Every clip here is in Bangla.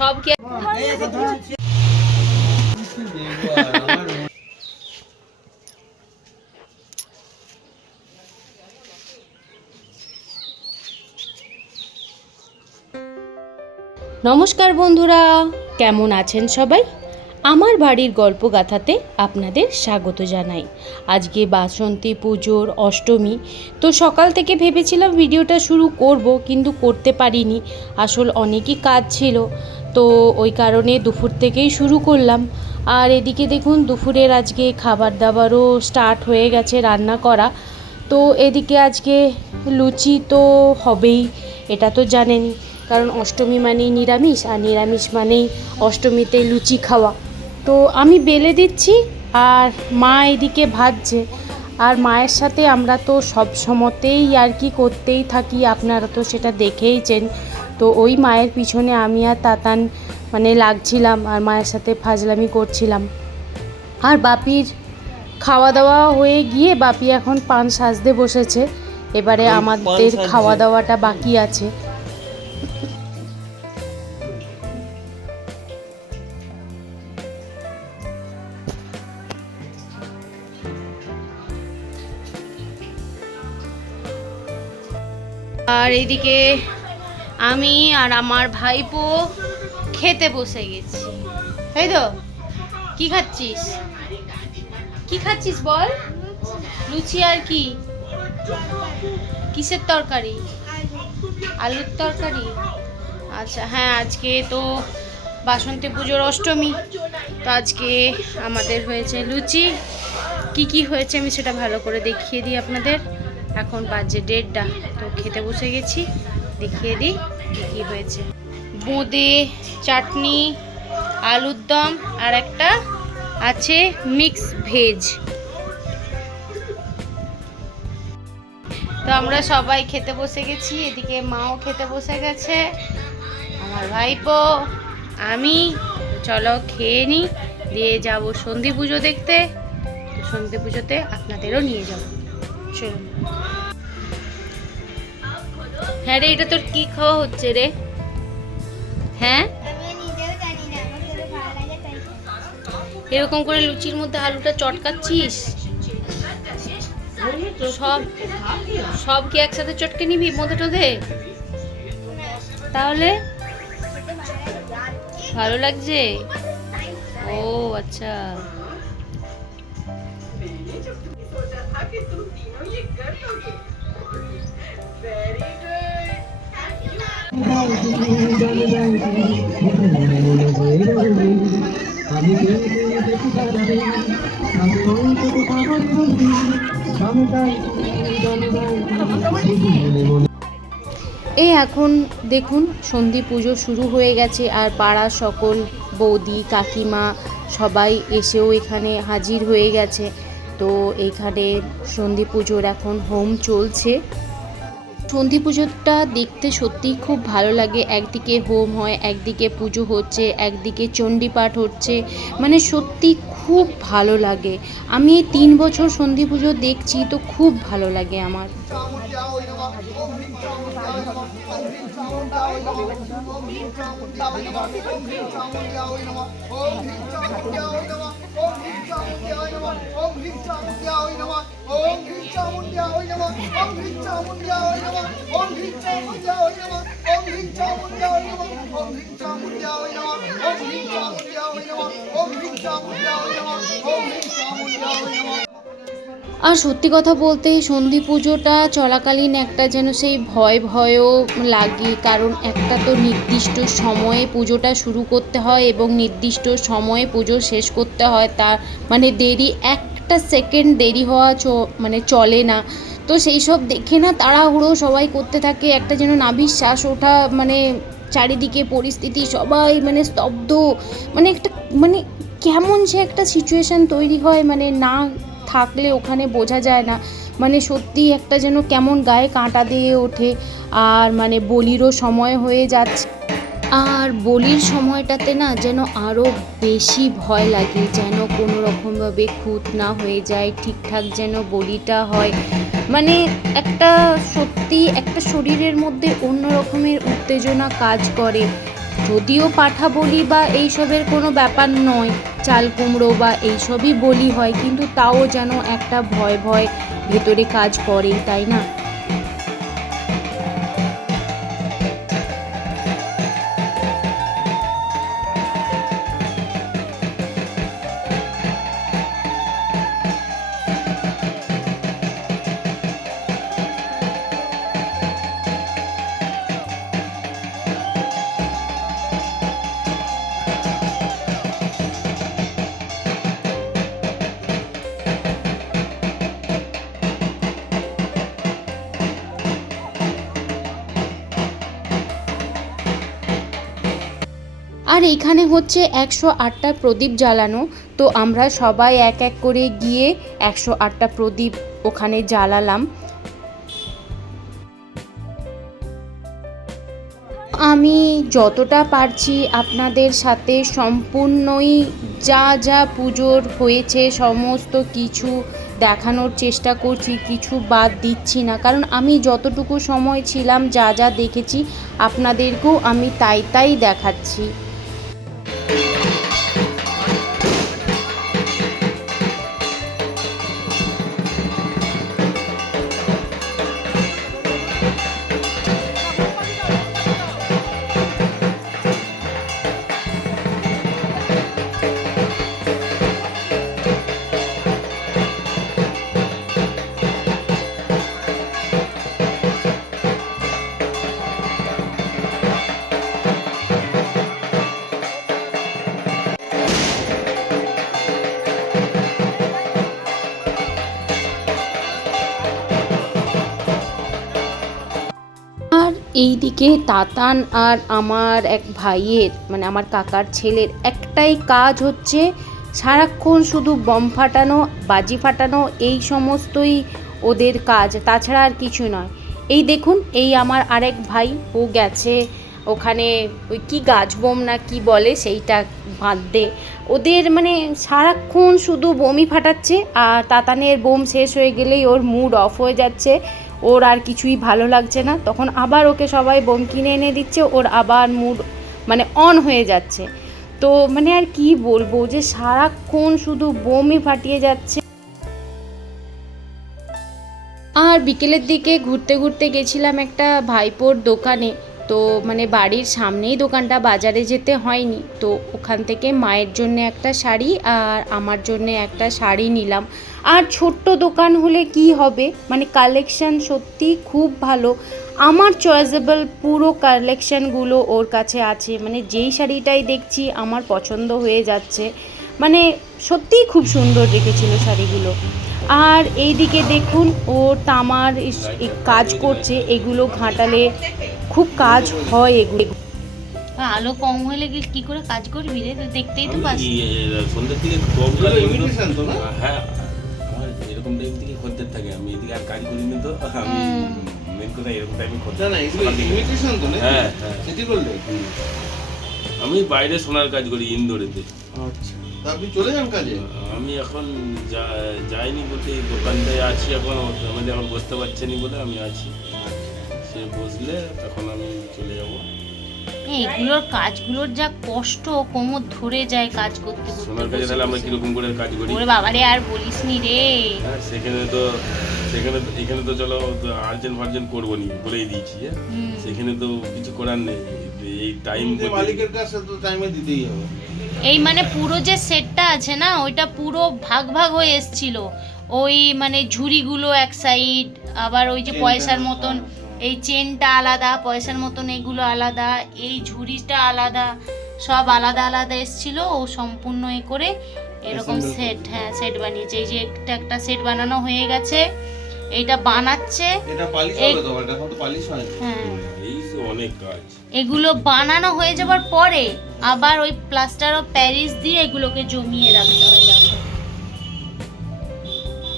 সব কি নমস্কার বন্ধুরা, কেমন আছেন সবাই? আমার বাড়ির গল্পগাথাতে আপনাদের স্বাগত জানাই। আজকে বাসন্তী পুজোর অষ্টমী, তো সকাল থেকে ভেবেছিলাম ভিডিওটা শুরু করব, কিন্তু করতে পারিনি। আসল অনেকই কাজ ছিল, তো ওই কারণে দুপুর থেকেই শুরু করলাম। আর এদিকে দেখুন দুপুরের আজকে খাবার দাবারও স্টার্ট হয়ে গেছে রান্না করা। তো এদিকে আজকে লুচি তো হবেই, এটা তো জানেনই, কারণ অষ্টমী মানেই নিরামিষ, আর নিরামিষ মানেই অষ্টমীতে লুচি খাওয়া। তো আমি বেলে দিচ্ছি আর মা এদিকে ভাজছে। আর মায়ের সাথে আমরা তো সব সময়তেই আর কি করতেই থাকি, আপনারা তো সেটা দেখেইছেন। তো ওই মায়ের পিছনে আমি আর তাতান লাগছিলাম আর মায়ের সাথে ফাজলামি করছিলাম। আর বাপির খাওয়া দাওয়া হয়ে গিয়ে বাপি এখন পান সাজতে বসেছে। এবারে আমাদের খাওয়া দাওয়াটা বাকি আছে। আর এদিকে আমি আর আমার ভাইপো খেতে বসে গেছি, তাই তো? কি খাচ্ছিস? কি খাচ্ছিস বল? লুচি আর কি? কিসের তরকারি? আলুর তরকারি। আচ্ছা হ্যাঁ, আজকে তো বাসন্তী পুজোর অষ্টমী, তো আজকে আমাদের হয়েছে লুচি। কি কি হয়েছে আমি সেটা ভালো করে দেখিয়ে দিই আপনাদের। এখন বাজে 1:30, তো খেতে বসে গেছি, দেখিয়ে দিই কী কী হয়েছে। বোঁদে, চাটনি, আলুর দম, আর একটা আছে মিক্স ভেজ। তো আমরা সবাই খেতে বসে গেছি, এদিকে মাও খেতে বসে গেছে, আমার ভাইপো, আমি। চলো খেয়ে নিই, দিয়ে যাব সন্ধি পুজো দেখতে। সন্ধি পুজোতে আপনাদেরও নিয়ে যাব, চলুন। হ্যাঁ রে, এটা তোর কি খাওয়া হচ্ছে রে? হ্যাঁ, এরকম করে লুচির মধ্যে আলুটা চটকাচ্ছিস? সব সব কি একসাথে চটকে নিবি মধ্যে টধে? তাহলে ভালো লাগছে? ও আচ্ছা। এই এখন দেখুন সন্ধি পুজো শুরু হয়ে গেছে, আর পাড়ার সকল বৌদি কাকিমা সবাই এসেও এখানে হাজির হয়ে গেছে। তো এইখানে সন্ধি পুজোর এখন হোম চলছে। সন্ধি পুজোটা দেখতে সত্যিই খুব ভালো লাগে। একদিকে হোম হয়, একদিকে পুজো হচ্ছে, একদিকে চণ্ডী পাঠ হচ্ছে, সত্যি খুব ভালো লাগে। আমি এই 3 বছর সন্ধি পুজো দেখছি, তো খুব ভালো লাগে আমার। আর সত্যি কথা বলতে সন্ধি পুজোটা চলাকালীন একটা যেন সেই ভয়ও লাগে, কারণ একটা তো নির্দিষ্ট সময়ে পুজোটা শুরু করতে হয় এবং নির্দিষ্ট সময়ে পুজো শেষ করতে হয়। তার দেরি, একটা সেকেন্ড দেরি হওয়া চলে না। তো সেই সব দেখে না তাড়াহুড়ো সবাই করতে থাকে, একটা যেন নাভিশ্বাস ওঠা, চারিদিকে পরিস্থিতি সবাই স্তব্ধ, একটা কেমন সে একটা সিচুয়েশান তৈরি হয়, না থাকলে ওখানে বোঝা যায় না। সত্যি একটা যেন কেমন গায়ে কাঁটা দিয়ে ওঠে। আর বলিরও সময় হয়ে যাচ্ছে, আর বলির সময়টাতে না যেন আরও বেশি ভয় লাগে, যেন কোনো রকমভাবে খুঁত না হয়ে যায়, ঠিকঠাক যেন বলিটা হয়। একটা সত্যি একটা শরীরের মধ্যে অন্য রকমের উত্তেজনা কাজ করে। যদিও পাঠা বলি বা এইসবের কোনো ব্যাপার নয়, চাল কুমড়ো বা এইসবই বলি হয়, কিন্তু তাও যেন একটা ভয় ভয় ভেতরে কাজ করে, তাই না? আর এইখানে হচ্ছে 108টা প্রদীপ জ্বালানো। তো আমরা সবাই এক এক করে গিয়ে 108টা প্রদীপ ওখানে জ্বালালাম। আমি যতটা পারছি আপনাদের সাথে সম্পূর্ণই যা যা পুজোর হয়েছে সমস্ত কিছু দেখানোর চেষ্টা করছি, কিছু বাদ দিচ্ছি না, কারণ আমি যতটুকু সময় ছিলাম যা যা দেখেছি আপনাদেরকেও আমি তাই তাই দেখাচ্ছি। আর এইদিকে তাতান আর আমার এক ভাইয়ের, মানে আমার কাকার ছেলের একটাই কাজ হচ্ছে সারাক্ষণ শুধু বম ফাটানো, বাজি ফাটানো, এই সমস্তই ওদের কাজ, তাছাড়া আর কিছু নয়। এই দেখুন, এই আমার আরেক ভাই, ও গেছে ওখানে ওই কি গাছ বোম না কি বলে সেইটা বাঁধতে। ওদের মানে সারাক্ষণ শুধু বোমই ফাটাচ্ছে, আর তাতানের বোম শেষ হয়ে গেলেই ওর মুড অফ হয়ে যাচ্ছে, ওর আর কিছুই ভালো লাগছে না, তখন আবার ওকে সবাই বোম কিনে এনে দিচ্ছে, ওর আবার মুড মানে অন হয়ে যাচ্ছে। তো মানে আর কি বলবো, যে সারাক্ষণ শুধু বোমই ফাটিয়ে যাচ্ছে। আর বিকেলের দিকে ঘুরতে ঘুরতে গেছিলাম একটা ভাইপোর দোকানে। তো মানে বাড়ির সামনেই দোকানটা, বাজারে যেতে হয়নি। তো ওখান থেকে মায়ের জন্য একটা শাড়ি আর আমার জন্য একটা শাড়ি নিলাম। আর ছোট্ট দোকান হলে কি হবে, মানে কালেকশান সত্যি খুব ভালো, আমার চয়েসেবল পুরো কালেকশানগুলো ওর কাছে আছে। মানে যেই শাড়িটাই দেখছি আমার পছন্দ হয়ে যাচ্ছে, মানে সত্যিই খুব সুন্দর রেখেছিল শাড়িগুলো। আর এইদিকে দেখুন, ও তামার কাজ করছে, এগুলো ঘাটালে খুব কাজ হয় এগুলো। আলো কম হলে কি করে কাজ করবি রে, দেখতেই তো পাচ্ছি সন্ধ্যের দিকে কম কাজ তো না। হ্যাঁ, আমার এরকম টাইম থেকে খদ্দের থাকে, আমি এদিকে আর কাজ করিনি তো, আমি মেন কথা এরকম টাইমে খদ্দের না, এগুলো ইমিটেশন তো না। হ্যাঁ হ্যাঁ, সেটি করলে আমি বাইরে সোনার কাজ করি ইন্দোরেতে। আচ্ছা, তা আপনি চলে যান কাজে? আমি এখন যাইনি বলতে দোকানটায় আছি, এখন আমাদের এখন বসতে পারছেনি বলে আমি আছি, সে বসলে তখন আমি চলে যাব। এগুলোর কাজগুলোর যা কষ্ট, কোমর ধরে যায় কাজ করতে করতে। সোনার কাজে তাহলে আমরা কিরকম করে কাজ করি? ওরে বাবারে আর বলিস নি রে। হ্যাঁ, সেখানে তো চলো আর্জেন্ট করবো নি বলেই দিয়েছি। সেখানে তো কিছু করার নেই, এই টাইম মালিকের কাছে তো টাইমে দিতেই হবে। এই মানে পুরো যে সেটটা আছে না, ওইটা পুরো ভাগ ভাগ হয়ে এসছিল। ওই মানে ঝুড়িগুলো এক সাইড, আবার ওই যে পয়সার মতন এই চেনটা আলাদা, পয়সার মতন এগুলো আলাদা, এই ঝুড়িটা আলাদা, সব আলাদা আলাদা এসছিল। ও সম্পূর্ণ এ করে এরকম সেট, হ্যাঁ সেট বানিয়েছে। এই যে একটা সেট বানানো হয়ে গেছে, এইটা বানাচ্ছে, এটা পালিশ হবে তো, এটা তো পালিশ হয়। হ্যাঁ, এই তো অনেক কাজ। এগুলো বানানো হয়ে যাবার পরে আবার ওই প্লাস্টার অফ প্যারিস দিয়ে এগুলোকে জমিয়ে রাখতে হয়।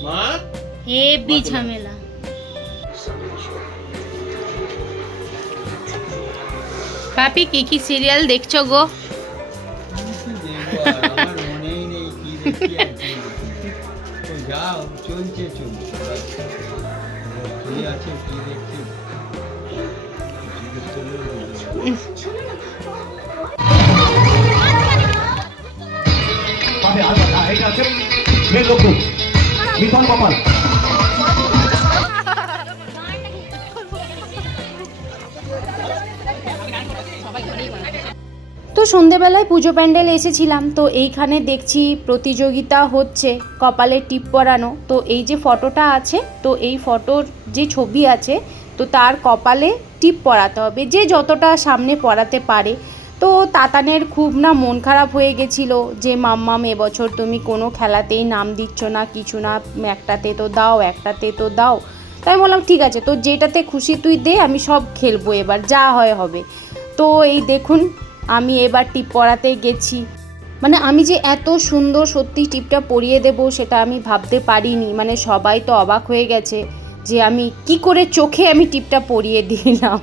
মা হেভি ঝামেলা। পাপি কি কি সিরিয়াল দেখছো গো? আমার মনেই নেই কি দেখি আর কি। যাও চলছে কি আছে কি দেখছি। হচ্ছে মেন লক্ষ্য মিথন কপাল। তো সন্ধেবেলায় পুজো প্যান্ডেল এসেছিলাম, তো এইখানে দেখছি প্রতিযোগিতা হচ্ছে কপালে টিপ পরানো। তো এই যে ফটোটা আছে, তো এই ফটোর যে ছবি আছে, তো তার কপালে টিপ পরাতে হবে, যে যতটা সামনে পরাতে পারে। তো তাতানের খুব না মন খারাপ হয়ে গেছিলো যে মাম্মাম এবছর তুমি কোনো খেলাতেই নাম দিচ্ছ না, কিছু না, একটাতে তো দাও, একটাতে তো দাও। তাই বললাম ঠিক আছে, তো যেটাতে খুশি তুই দে, আমি সব খেলবো, এবার যা হয় হবে। তো এই দেখুন আমি এবার টিপ পরাতে গেছি। মানে আমি যে এত সুন্দর সত্যি টিপটা পরিয়ে দেব সেটা আমি ভাবতে পারিনি। মানে সবাই তো অবাক হয়ে গেছে যে আমি কি করে চোখে আমি টিপটা পরিয়ে দিলাম।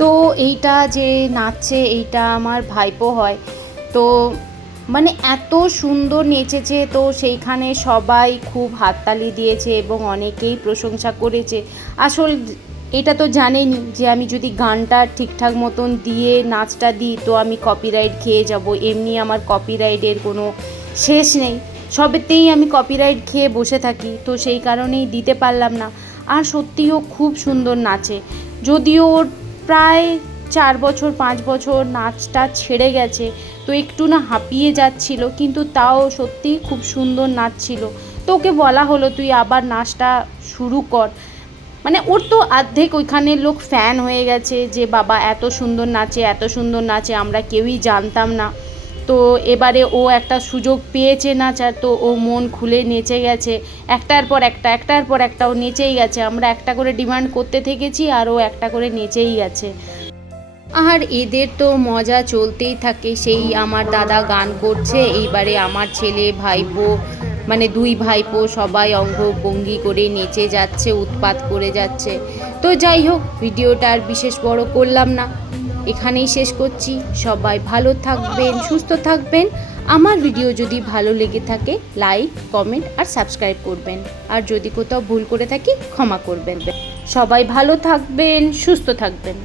তো এইটা যে নাচছে এইটা আমার ভাইপো হয়। তো মানে এত সুন্দর নেচেছে, তো সেইখানে সবাই খুব হাততালি দিয়েছে এবং অনেকেই প্রশংসা করেছে। আসল এটা তো জানেনই যে আমি যদি গানটা ঠিকঠাক মতন দিয়ে নাচটা দিই তো আমি কপিরাইট খেয়ে যাব। এমনি আমার কপিরাইটের কোনো শেষ নেই, সবেতেই আমি কপিরাইট খেয়ে বসে থাকি, তো সেই কারণেই দিতে পারলাম না। আর সত্যিও খুব সুন্দর নাচে, যদিও ওর প্রায় 4 বছর 5 বছর নাচটা ছেড়ে গেছে, তো একটু না হাঁপিয়ে যাচ্ছিল, কিন্তু তাও সত্যিই খুব সুন্দর নাচছিল। তো ওকে বলা হলো তুই আবার নাচটা শুরু কর। মানে ওর তো অর্ধেক ওইখানের লোক ফ্যান হয়ে গেছে যে বাবা এত সুন্দর নাচে, এত সুন্দর নাচে, আমরা কেউই জানতাম না। তো এবারে ও একটা সুযোগ পেয়েছে নাচার, তো ও মন খুলে নেচে গেছে, একটার পর একটা ও নেচেই গেছে। আমরা একটা করে ডিমান্ড করতে থেকেছি আর ও একটা করে নেচেই গেছে। আর এদের তো মজা চলতেই থাকে। সেই আমার দাদা গান করছে, এইবারে আমার ছেলে ভাইপো মানে 2 ভাইপো সবাই অঙ্গভঙ্গি করে নেচে যাচ্ছে, উৎপাত করে যাচ্ছে। তো যাই হোক, ভিডিওটা আর বিশেষ বড় করলাম না, এখানেই শেষ করছি। সবাই ভালো থাকবেন, সুস্থ থাকবেন। আমার ভিডিও যদি ভালো লেগে থাকে লাইক, কমেন্ট আর সাবস্ক্রাইব করবেন। আর যদি কোথাও ভুল করে থাকি ক্ষমা করবেন। সবাই ভালো থাকবেন, সুস্থ থাকবেন।